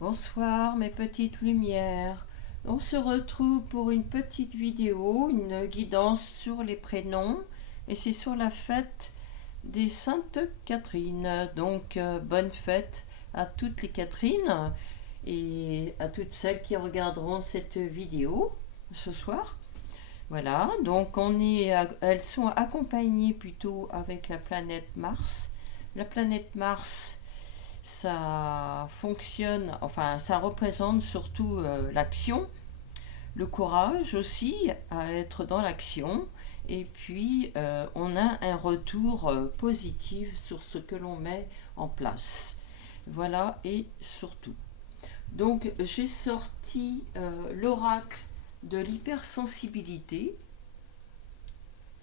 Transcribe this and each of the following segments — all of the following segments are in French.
Bonsoir mes petites lumières. On se retrouve pour une petite vidéo, une guidance sur les prénoms et c'est sur la fête des Saintes Catherine. Donc bonne fête à toutes les Catherines et à toutes celles qui regarderont cette vidéo ce soir. Voilà, donc elles sont accompagnées plutôt avec la planète Mars. La planète Mars, ça fonctionne, enfin ça représente surtout l'action, le courage aussi à être dans l'action, et puis on a un retour positif sur ce que l'on met en place. Voilà, et surtout. Donc j'ai sorti l'oracle de l'hypersensibilité.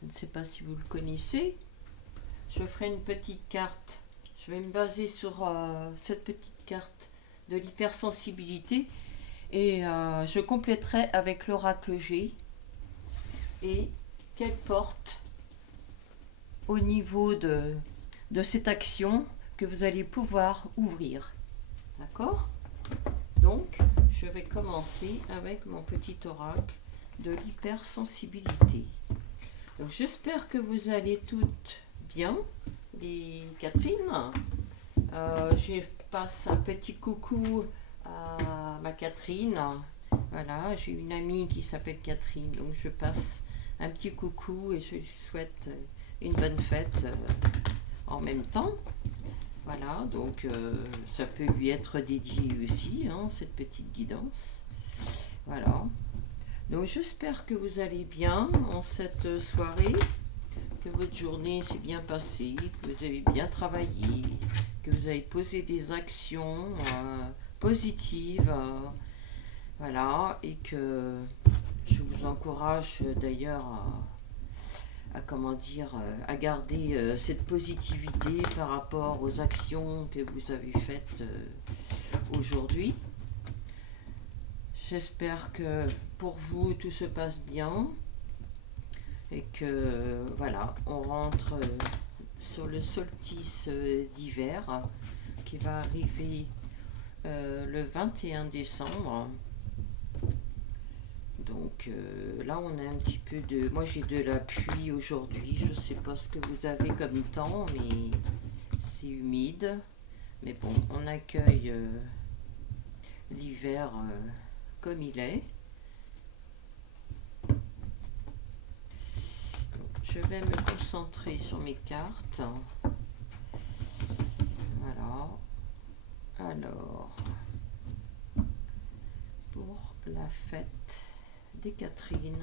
Je ne sais pas si vous le connaissez. Je ferai une petite carte. Je vais me baser sur cette petite carte de l'hypersensibilité et je compléterai avec l'oracle G et qu'elle porte au niveau de cette action que vous allez pouvoir ouvrir. D'accord? Donc, je vais commencer avec mon petit oracle de l'hypersensibilité. Donc, j'espère que vous allez toutes bien, les Catherine. Je passe un petit coucou à ma Catherine. Voilà, j'ai une amie qui s'appelle Catherine, donc je passe un petit coucou et je lui souhaite une bonne fête en même temps. Voilà, donc ça peut lui être dédié aussi, hein, cette petite guidance. Voilà. Donc j'espère que vous allez bien en cette soirée, que votre journée s'est bien passée, que vous avez bien travaillé, que vous avez posé des actions positives, voilà, et que je vous encourage d'ailleurs comment dire, à garder cette positivité par rapport aux actions que vous avez faites aujourd'hui. J'espère que pour vous tout se passe bien et que voilà, on rentre sur le solstice d'hiver qui va arriver le 21 décembre. Donc là on a un petit peu de... Moi j'ai de la pluie aujourd'hui, je sais pas ce que vous avez comme temps, mais c'est humide. Mais bon, on accueille l'hiver comme il est. Je vais me concentrer sur mes cartes. Voilà. Alors, pour la fête des Catherine,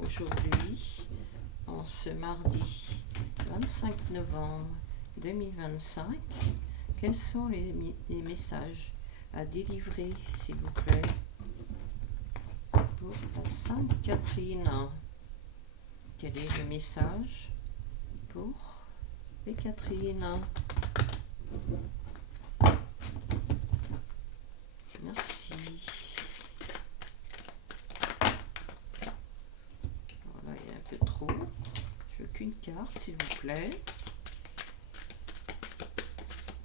aujourd'hui, en ce mardi 25 novembre 2025, quels sont les messages à délivrer, s'il vous plaît, pour la Sainte Catherine? Quel est le message pour les Catherine? Merci. Voilà, il y a un peu trop. Je veux qu'une carte, s'il vous plaît.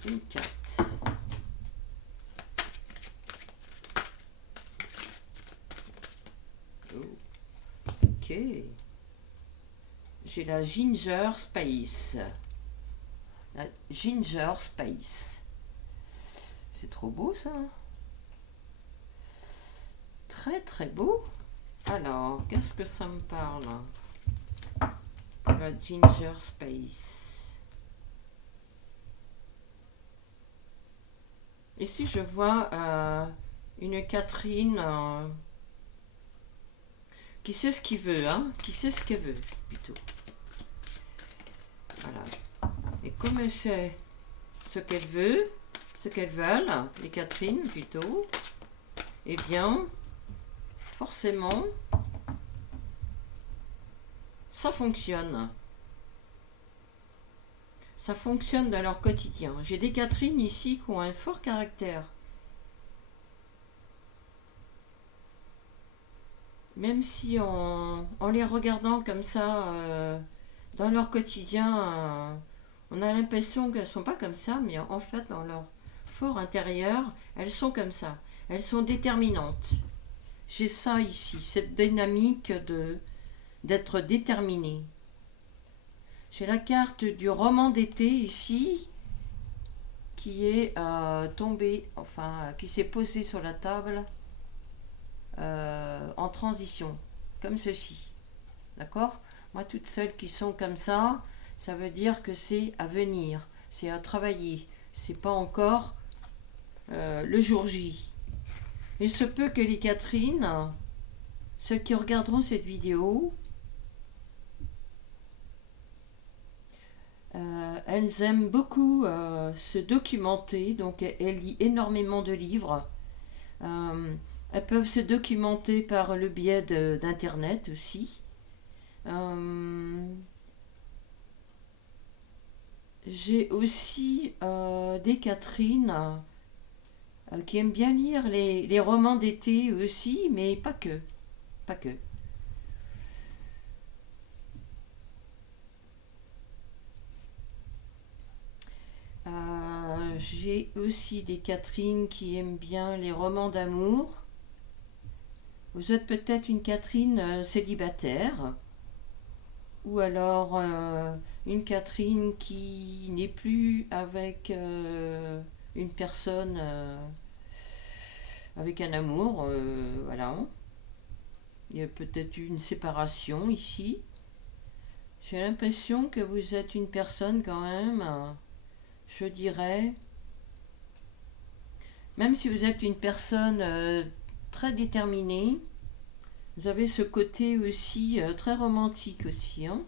Une carte. Oh. Ok. J'ai la Ginger Space. La Ginger Space. C'est trop beau ça. Très très beau. Alors, qu'est-ce que ça me parle? La Ginger Space. Ici, je vois une Catherine qui sait ce qu'il veut, hein, qui sait ce qu'elle veut, plutôt. Voilà. Et comme elle sait ce qu'elle veut, ce qu'elles veulent, les Catherine plutôt, eh bien, forcément, ça fonctionne. Ça fonctionne dans leur quotidien. J'ai des Catherine ici qui ont un fort caractère. Même si en les regardant comme ça, dans leur quotidien, on a l'impression qu'elles ne sont pas comme ça, mais en fait, dans leur fort intérieur, elles sont comme ça. Elles sont déterminantes. J'ai ça ici, cette dynamique d'être déterminée. J'ai la carte du roman d'été ici, qui est tombée, enfin, qui s'est posée sur la table en transition, comme ceci. D'accord? Moi, toutes celles qui sont comme ça veut dire que c'est à venir, c'est à travailler. C'est pas encore le jour J. Il se peut que les Catherine, celles qui regarderont cette vidéo, elles aiment beaucoup se documenter, donc elles lisent énormément de livres. Elles peuvent se documenter par le biais d'internet aussi. J'ai aussi des Catherine qui aiment bien lire les romans d'été aussi, mais pas que. Pas que. J'ai aussi des Catherine qui aiment bien les romans d'amour. Vous êtes peut-être une Catherine célibataire, ou alors une Catherine qui n'est plus avec une personne avec un amour, voilà. Il y a peut-être une séparation ici. J'ai l'impression que vous êtes une personne quand même, je dirais, même si vous êtes une personne très déterminée, vous avez ce côté aussi très romantique aussi. Hein.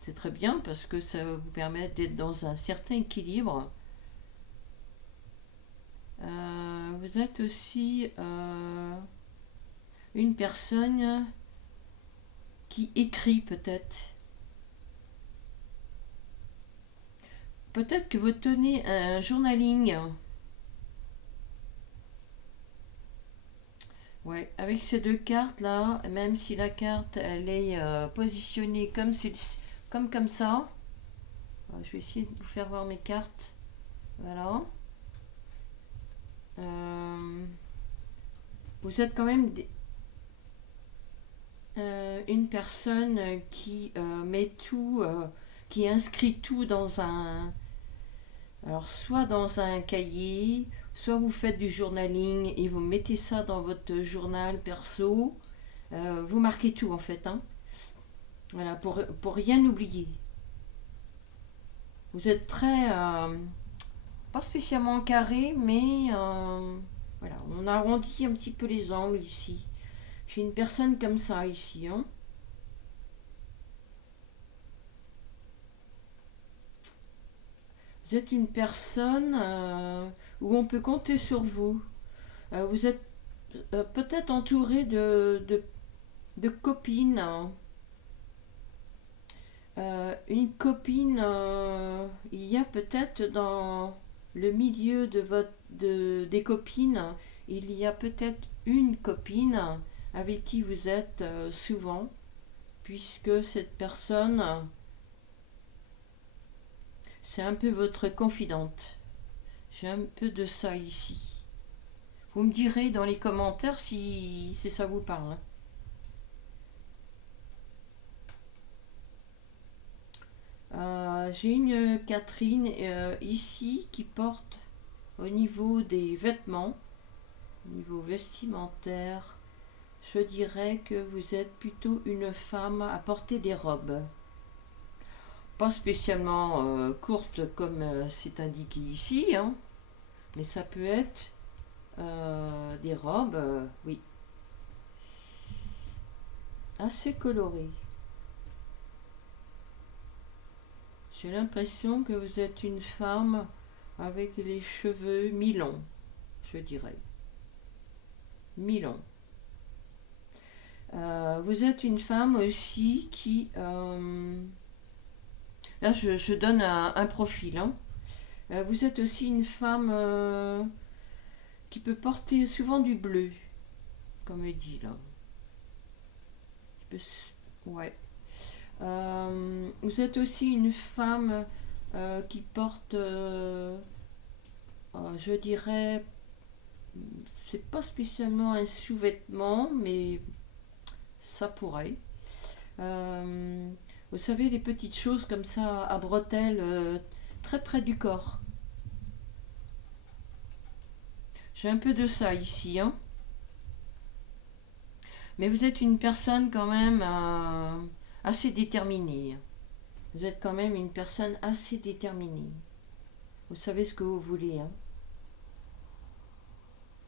C'est très bien parce que ça vous permet d'être dans un certain équilibre. Vous êtes aussi une personne qui écrit peut-être. Peut-être que vous tenez un journaling. Ouais, avec ces deux cartes là, même si la carte elle est positionnée comme ça. Je vais essayer de vous faire voir mes cartes. Voilà. Vous êtes quand même une personne qui met tout, qui inscrit tout dans un. Alors, soit dans un cahier, soit vous faites du journaling et vous mettez ça dans votre journal perso. Vous marquez tout en fait. Hein. Voilà, pour rien oublier. Vous êtes très. Pas spécialement carré, mais voilà, on arrondit un petit peu les angles ici. J'ai une personne comme ça ici. Hein. Vous êtes une personne où on peut compter sur vous. Vous êtes peut-être entouré de copines. Hein. Une copine, il y a peut-être dans le milieu des copines, il y a peut-être une copine avec qui vous êtes souvent, puisque cette personne, c'est un peu votre confidente. J'ai un peu de ça ici. Vous me direz dans les commentaires si ça vous parle. J'ai une Catherine ici qui porte au niveau des vêtements, au niveau vestimentaire. Je dirais que vous êtes plutôt une femme à porter des robes. Pas spécialement courtes comme c'est indiqué ici, hein, mais ça peut être des robes, oui, assez colorées. J'ai l'impression que vous êtes une femme avec les cheveux mi-longs, je dirais. Mi-longs. Vous êtes une femme aussi qui... là, je donne un profil. Hein. Vous êtes aussi une femme qui peut porter souvent du bleu, comme elle dit là. Ouais. Vous êtes aussi une femme qui porte je dirais, c'est pas spécialement un sous-vêtement, mais ça pourrait. Vous savez, les petites choses comme ça à bretelles, très près du corps. J'ai un peu de ça ici, hein. Mais vous êtes une personne quand même assez déterminée. Vous êtes quand même une personne assez déterminée. Vous savez ce que vous voulez, hein.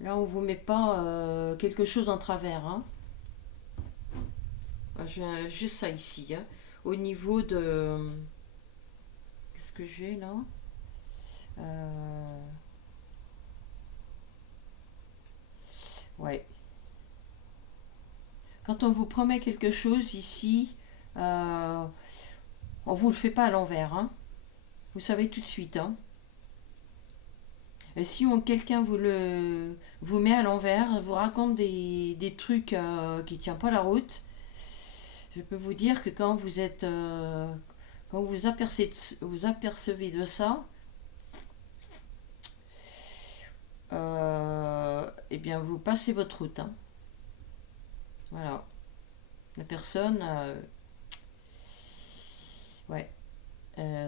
Là, on ne vous met pas quelque chose en travers, hein. J'ai ça ici, hein. Au niveau de... Qu'est-ce que j'ai là? Ouais. Quand on vous promet quelque chose ici, on vous le fait pas à l'envers, hein. Vous savez tout de suite, hein. Et si quelqu'un vous met à l'envers, vous raconte des trucs qui ne tiennent pas la route, je peux vous dire que quand vous apercevez de ça, eh bien vous passez votre route, hein. Voilà. La personne, ouais,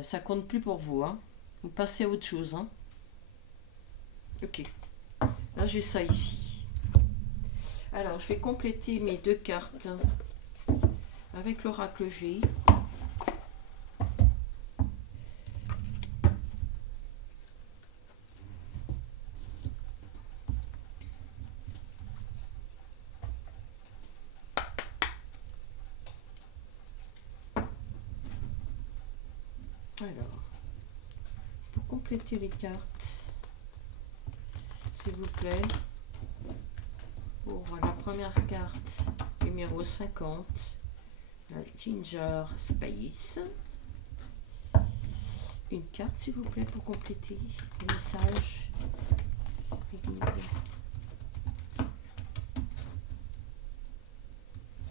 ça compte plus pour vous, hein. Vous passez à autre chose, hein. Ok. Là j'ai ça ici. Alors je vais compléter mes 2 cartes avec l'oracle G. Alors, pour compléter les cartes, s'il vous plaît, pour la première carte, numéro 50, la Ginger Space. Une carte, s'il vous plaît, pour compléter le message.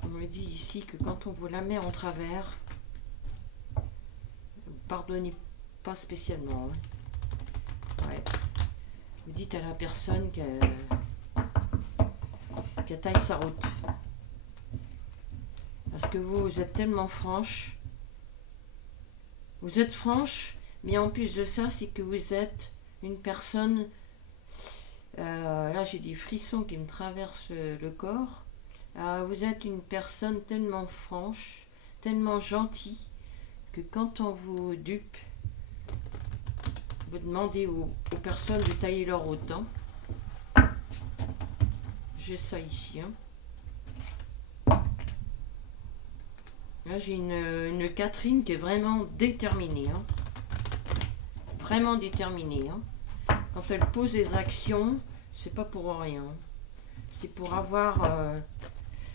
On me dit ici que quand on vous la met en travers, pardonnez pas spécialement, hein. Ouais. Vous dites à la personne qu'elle taille sa route. Parce que vous êtes tellement franche. Vous êtes franche, mais en plus de ça, c'est que vous êtes une personne... là, j'ai des frissons qui me traversent le corps. Vous êtes une personne tellement franche, tellement gentille, que quand on vous dupe, vous demandez aux personnes de tailler leur route, hein. J'ai ça ici, hein. Là, j'ai une Catherine qui est vraiment déterminée, hein. Vraiment déterminée, hein. Quand elle pose des actions, c'est pas pour rien. C'est pour avoir...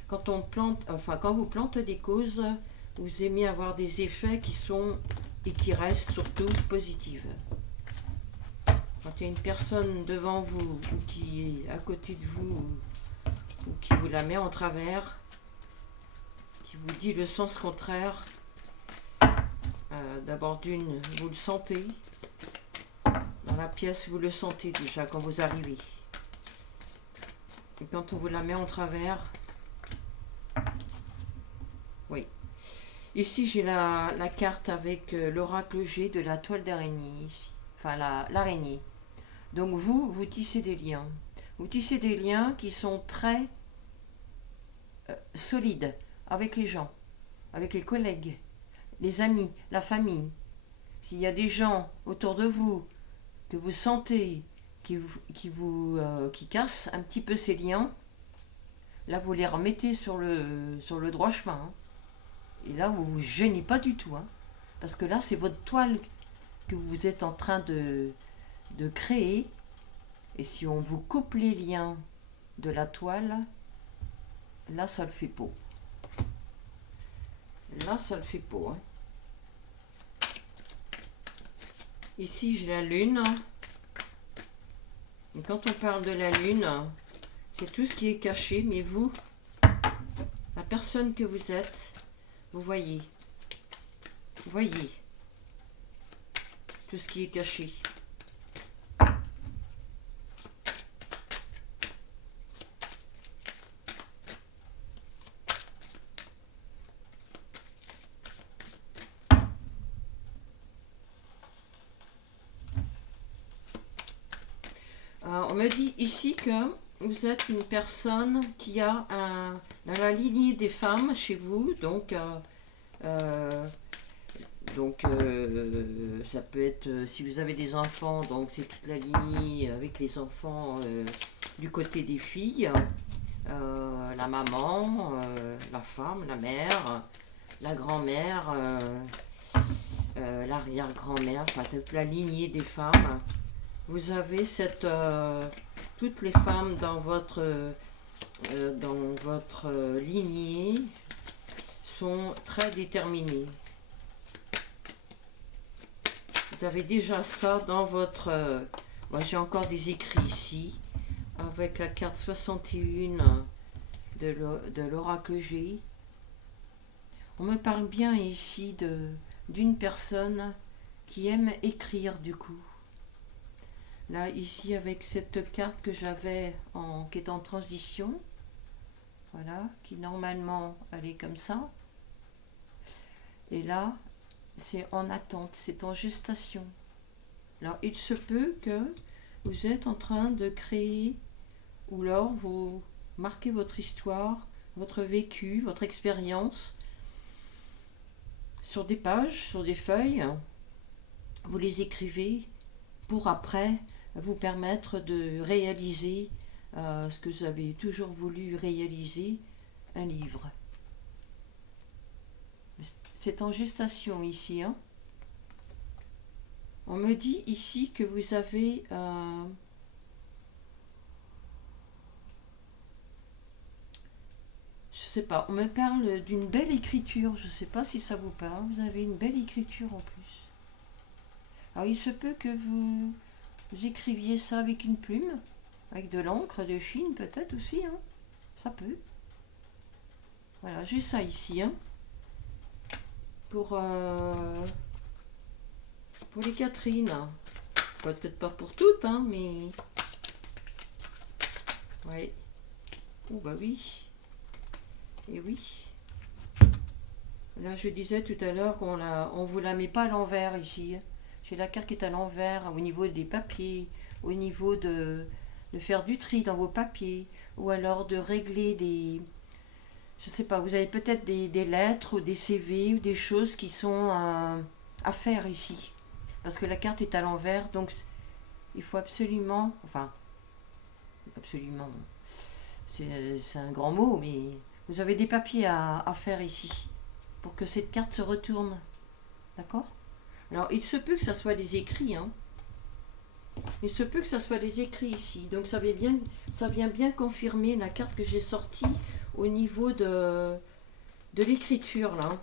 quand vous plantez des causes, vous aimez avoir des effets qui sont et qui restent surtout positifs. Quand il y a une personne devant vous ou qui est à côté de vous ou qui vous la met en travers, qui vous dit le sens contraire, d'abord d'une, vous le sentez. Dans la pièce, vous le sentez déjà quand vous arrivez. Et quand on vous la met en travers, oui. Ici, j'ai la carte avec l'oracle G de la toile d'araignée. Enfin, l'araignée. Donc vous tissez des liens. Vous tissez des liens qui sont très solides avec les gens, avec les collègues, les amis, la famille. S'il y a des gens autour de vous que vous sentez qui cassent un petit peu ces liens, là vous les remettez sur le droit chemin, hein. Et là vous vous gênez pas du tout, hein. Parce que là c'est votre toile que vous êtes en train de créer. Et si on vous coupe les liens de la toile, là ça le fait pas. Là ça le fait pas, hein. Ici j'ai la lune. Et quand on parle de la lune, c'est tout ce qui est caché, mais vous, la personne que vous êtes, vous voyez tout ce qui est caché. On me dit ici que vous êtes une personne qui a dans la lignée des femmes chez vous, donc ça peut être, si vous avez des enfants, donc c'est toute la lignée avec les enfants du côté des filles, la maman, la femme, la mère, la grand-mère, l'arrière-grand-mère, enfin toute la lignée des femmes. Vous avez toutes les femmes dans votre lignée sont très déterminées. Vous avez déjà ça dans votre... moi j'ai encore des écrits ici, avec la carte 61 de l'oracle G. On me parle bien ici d'une personne qui aime écrire du coup. Là, ici, avec cette carte que j'avais, qui est en transition, voilà, qui normalement, elle est comme ça. Et là, c'est en attente, c'est en gestation. Alors, il se peut que vous êtes en train de créer, ou alors vous marquez votre histoire, votre vécu, votre expérience, sur des pages, sur des feuilles. Vous les écrivez pour après vous permettre de réaliser ce que vous avez toujours voulu réaliser, un livre. C'est en gestation ici. Hein. On me dit ici que vous avez... je sais pas, on me parle d'une belle écriture. Je sais pas si ça vous parle. Vous avez une belle écriture en plus. Alors il se peut que vous écriviez ça avec une plume, avec de l'encre de Chine peut-être aussi, hein. Ça peut. Voilà, j'ai ça ici, hein. Pour les Catherine. Peut-être pas pour toutes, hein, mais... ouais. Oh bah oui. Et oui. Là, je disais tout à l'heure on vous la met pas à l'envers ici. J'ai la carte qui est à l'envers au niveau des papiers, au niveau de faire du tri dans vos papiers, ou alors de régler des... je sais pas, vous avez peut-être des lettres ou des CV ou des choses qui sont à faire ici. Parce que la carte est à l'envers, donc il faut absolument... enfin, absolument... c'est un grand mot, mais vous avez des papiers à faire ici, pour que cette carte se retourne. D'accord ? Alors, il se peut que ça soit des écrits, hein. Il se peut que ça soit des écrits ici. Donc, ça vient bien confirmer la carte que j'ai sortie au niveau de l'écriture, là.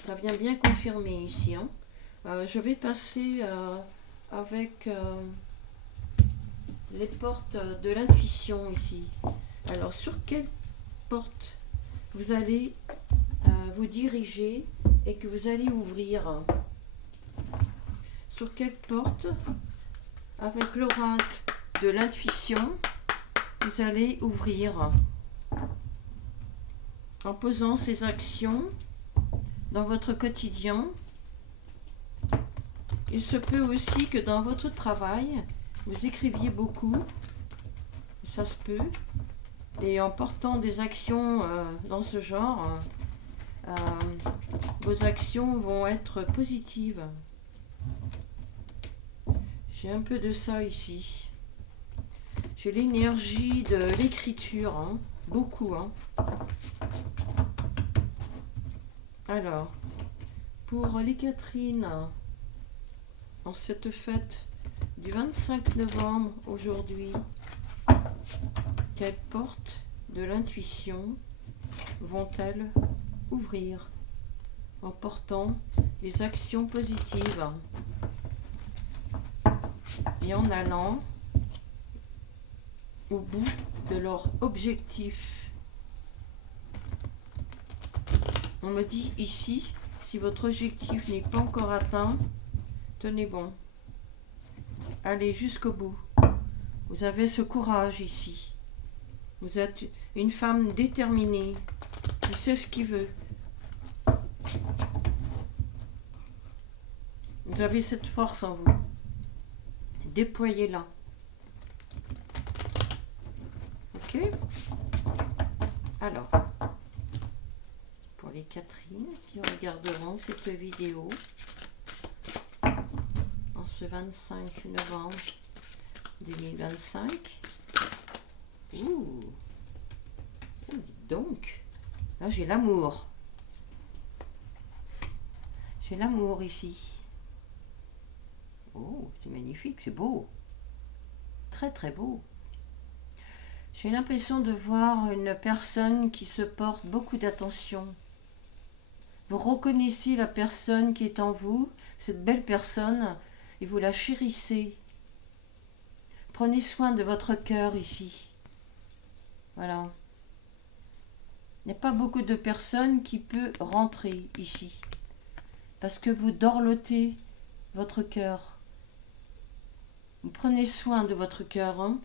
Ça vient bien confirmer ici, hein. Je vais passer avec les portes de l'intuition ici. Alors, sur quelle porte vous allez vous diriger et que vous allez ouvrir? Sur quelle porte, avec l'oracle de l'intuition, vous allez ouvrir en posant ces actions dans votre quotidien? Il se peut aussi que dans votre travail, vous écriviez beaucoup, ça se peut, et en portant des actions dans ce genre, vos actions vont être positives. J'ai un peu de ça ici. J'ai l'énergie de l'écriture, hein, beaucoup. Hein. Alors, pour les Catherine, en cette fête du 25 novembre aujourd'hui, quelles portes de l'intuition vont-elles ouvrir en portant les actions positives et en allant au bout de leur objectif? On me dit ici, si votre objectif n'est pas encore atteint, tenez bon, allez jusqu'au bout. Vous avez ce courage ici. Vous êtes une femme déterminée, qui sait ce qu'il veut. Vous avez cette force en vous, déployez-la. Ok? Alors, pour les Catherine qui regarderont cette vidéo en ce 25 novembre 2025. Ouh, dites donc, là j'ai l'amour. J'ai l'amour ici. Oh, c'est magnifique, c'est beau. Très très beau. J'ai l'impression de voir une personne qui se porte beaucoup d'attention. Vous reconnaissez la personne qui est en vous, cette belle personne, et vous la chérissez. Prenez soin de votre cœur ici. Voilà. Il n'y a pas beaucoup de personnes qui peuvent rentrer ici. Parce que vous dorlotez votre cœur. Vous prenez soin de votre cœur. Hein.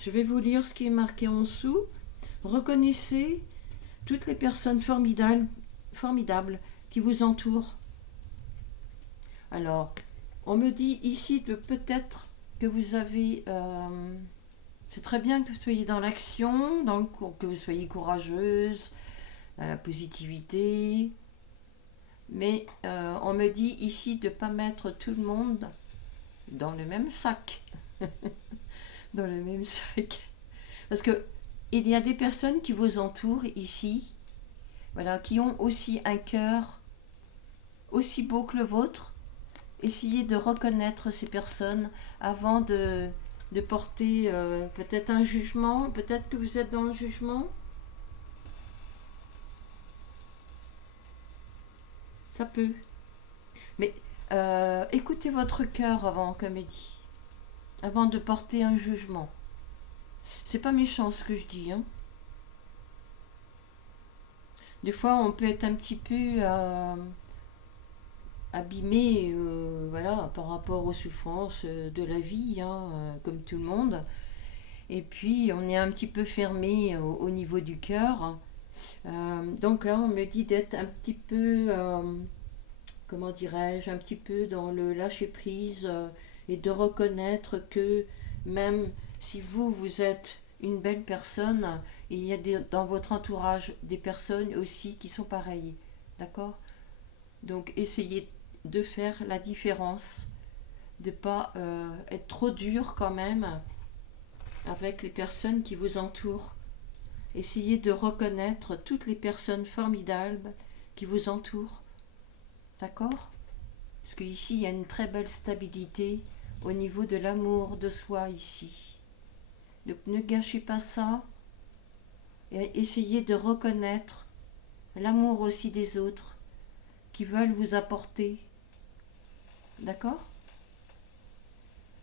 Je vais vous lire ce qui est marqué en dessous. Reconnaissez toutes les personnes formidables qui vous entourent. Alors, on me dit ici de peut-être que vous avez... c'est très bien que vous soyez dans l'action, que vous soyez courageuse, dans la positivité. Mais on me dit ici de ne pas mettre tout le monde dans le même sac. Dans le même sac. Parce que il y a des personnes qui vous entourent ici, voilà, qui ont aussi un cœur aussi beau que le vôtre. Essayez de reconnaître ces personnes avant de porter peut-être un jugement. Peut-être que vous êtes dans le jugement. Ça peut. Mais écoutez votre cœur avant, comme il dit. Avant de porter un jugement. C'est pas méchant ce que je dis. Hein. Des fois, on peut être un petit peu abîmé voilà, par rapport aux souffrances de la vie, hein, comme tout le monde. Et puis, on est un petit peu fermé au niveau du cœur. Donc là, on me dit d'être un petit peu, comment dirais-je, un petit peu dans le lâcher-prise et de reconnaître que même si vous êtes une belle personne, il y a dans votre entourage des personnes aussi qui sont pareilles. D'accord? Donc essayez de faire la différence, de ne pas être trop dur quand même avec les personnes qui vous entourent. Essayez de reconnaître toutes les personnes formidables qui vous entourent. D'accord? Parce qu'ici, il y a une très belle stabilité au niveau de l'amour de soi ici. Donc ne gâchez pas ça. Et essayez de reconnaître l'amour aussi des autres qui veulent vous apporter. D'accord?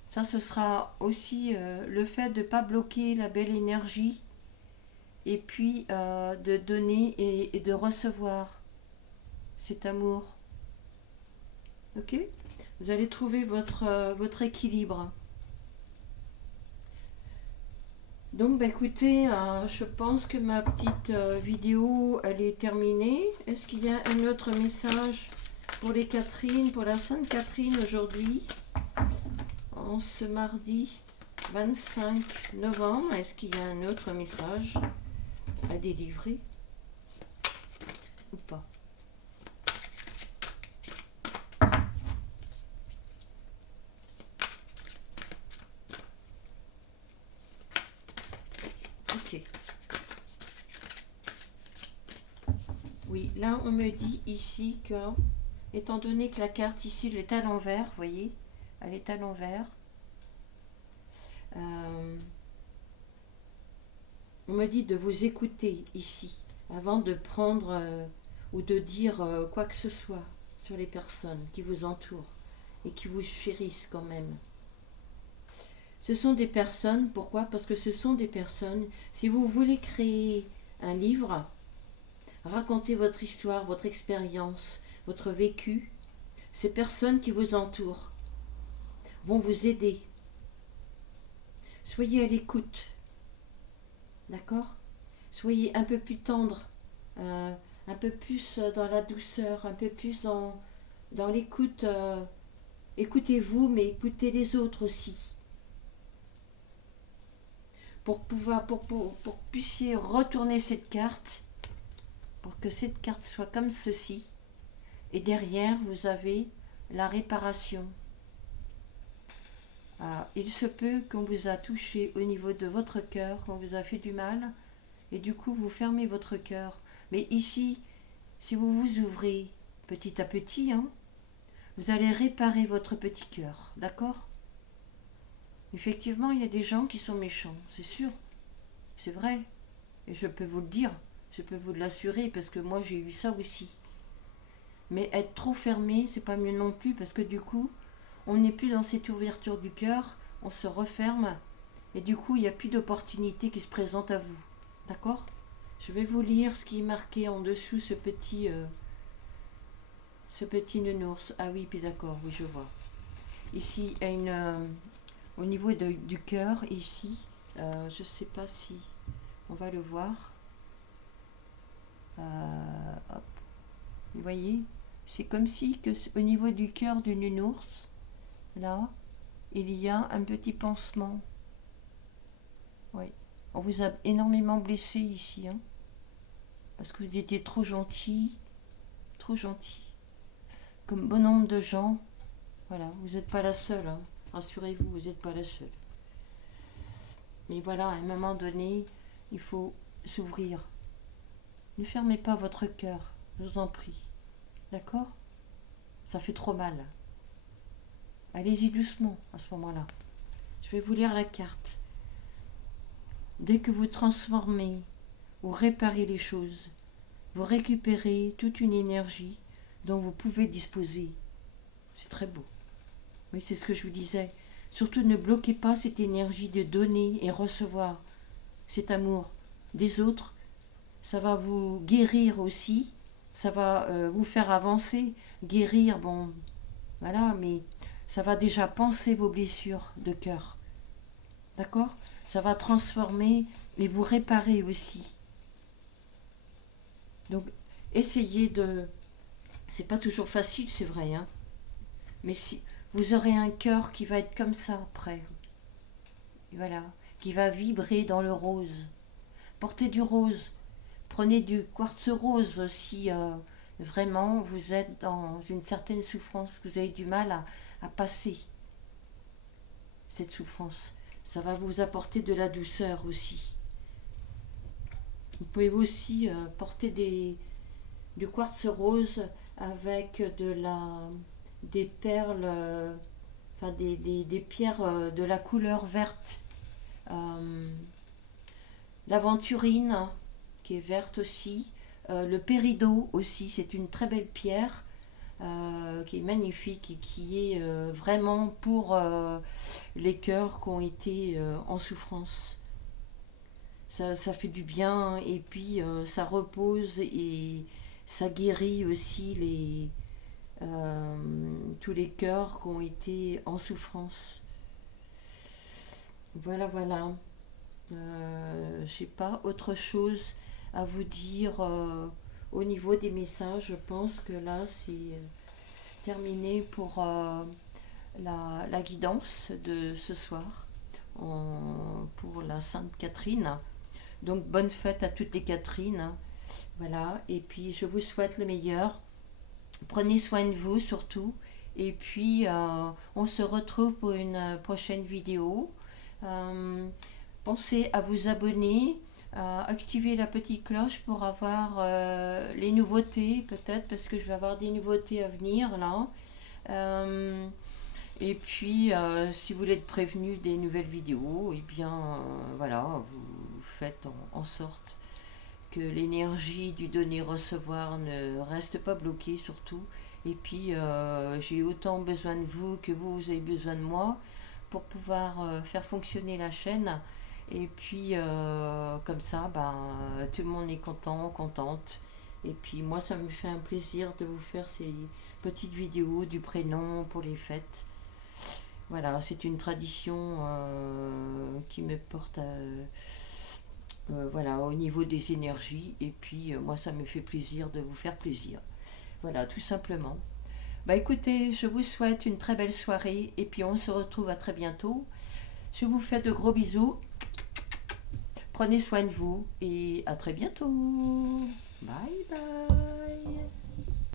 Ça, ce sera aussi le fait de ne pas bloquer la belle énergie et puis de donner et de recevoir cet amour. Ok? Vous allez trouver votre équilibre. Donc, bah, écoutez, je pense que ma petite vidéo, elle est terminée. Est-ce qu'il y a un autre message pour les Catherine, pour la Sainte Catherine aujourd'hui, en ce mardi 25 novembre? Est-ce qu'il y a un autre message à délivrer ou pas? Ok. Oui, là on me dit ici que, étant donné que la carte ici elle est à l'envers, vous voyez, elle est à l'envers. On me dit de vous écouter ici avant de prendre ou de dire quoi que ce soit sur les personnes qui vous entourent et qui vous chérissent quand même. Ce sont des personnes, pourquoi? Parce que ce sont des personnes, si vous voulez créer un livre, raconter votre histoire, votre expérience, votre vécu, ces personnes qui vous entourent vont vous aider. Soyez à l'écoute. D'accord? Soyez un peu plus tendre, un peu plus dans la douceur, un peu plus dans l'écoute. Écoutez-vous, mais écoutez les autres aussi. pour que vous puissiez retourner cette carte, pour que cette carte soit comme ceci. Et derrière, vous avez la réparation. Alors, il se peut qu'on vous a touché au niveau de votre cœur, qu'on vous a fait du mal, et du coup, vous fermez votre cœur. Mais ici, si vous vous ouvrez petit à petit, hein, vous allez réparer votre petit cœur, d'accord? Effectivement, il y a des gens qui sont méchants, c'est sûr, c'est vrai. Et je peux vous le dire, je peux vous l'assurer, parce que moi, j'ai eu ça aussi. Mais être trop fermé, c'est pas mieux non plus, parce que du coup, on n'est plus dans cette ouverture du cœur, on se referme, et du coup, il n'y a plus d'opportunités qui se présentent à vous. D'accord? Je vais vous lire ce qui est marqué en dessous, ce petit nounours. Ah oui, puis d'accord, oui, je vois. Ici, il y a une, au niveau du cœur, ici, je ne sais pas si on va le voir. Hop. Vous voyez, c'est comme si que, au niveau du cœur du nounours, là, il y a un petit pansement. Oui. On vous a énormément blessé ici, hein, parce que vous étiez trop gentil, comme bon nombre de gens. Voilà, vous n'êtes pas la seule, hein. Rassurez-vous, vous n'êtes pas la seule. Mais voilà, à un moment donné, il faut s'ouvrir. Ne fermez pas votre cœur, je vous en prie. D'accord? Ça fait trop mal. Allez-y doucement à ce moment-là. Je vais vous lire la carte. Dès que vous transformez ou réparez les choses, vous récupérez toute une énergie dont vous pouvez disposer. C'est très beau. Oui, c'est ce que je vous disais. Surtout ne bloquez pas cette énergie de donner et recevoir cet amour des autres. Ça va vous guérir aussi. Ça va vous faire avancer. Guérir, bon, voilà, mais ça va déjà panser vos blessures de cœur. D'accord? Ça va transformer et vous réparer aussi. Donc, essayez de... C'est pas toujours facile, c'est vrai, hein. Mais si vous aurez un cœur qui va être comme ça après, voilà, qui va vibrer dans le rose. Portez du rose. Prenez du quartz rose si vraiment vous êtes dans une certaine souffrance, que vous avez du mal à passer cette souffrance. Ça va vous apporter de la douceur aussi. Vous pouvez aussi porter du quartz rose avec des perles, enfin des pierres de la couleur verte. L'aventurine, qui est verte aussi. Le péridot aussi, c'est une très belle pierre qui est magnifique et qui est vraiment pour les cœurs qui ont été en souffrance. Ça fait du bien et puis ça repose et ça guérit aussi tous les cœurs qui ont été en souffrance. Voilà, voilà. Je sais pas, autre chose à vous dire au niveau des messages. Je pense que là, c'est terminé pour la guidance de ce soir pour la Sainte Catherine. Donc, bonne fête à toutes les Catherines. Voilà, et puis je vous souhaite le meilleur. Prenez soin de vous surtout. Et puis, on se retrouve pour une prochaine vidéo. Pensez à vous abonner, à activer la petite cloche pour avoir les nouveautés, peut-être, parce que je vais avoir des nouveautés à venir là. Et puis, si vous voulez être prévenu des nouvelles vidéos, et bien voilà, vous faites en sorte que l'énergie du donner-recevoir ne reste pas bloquée surtout. Et puis, j'ai autant besoin de vous que vous avez besoin de moi pour pouvoir faire fonctionner la chaîne. Et puis, comme ça, tout le monde est content, contente. Et puis, moi, ça me fait un plaisir de vous faire ces petites vidéos du prénom pour les fêtes. Voilà, c'est une tradition qui me porte voilà, au niveau des énergies. Et puis, moi, ça me fait plaisir de vous faire plaisir. Voilà, tout simplement. Écoutez, je vous souhaite une très belle soirée. Et puis, on se retrouve à très bientôt. Je vous fais de gros bisous. prenez soin de vous et à très bientôt. Bye bye.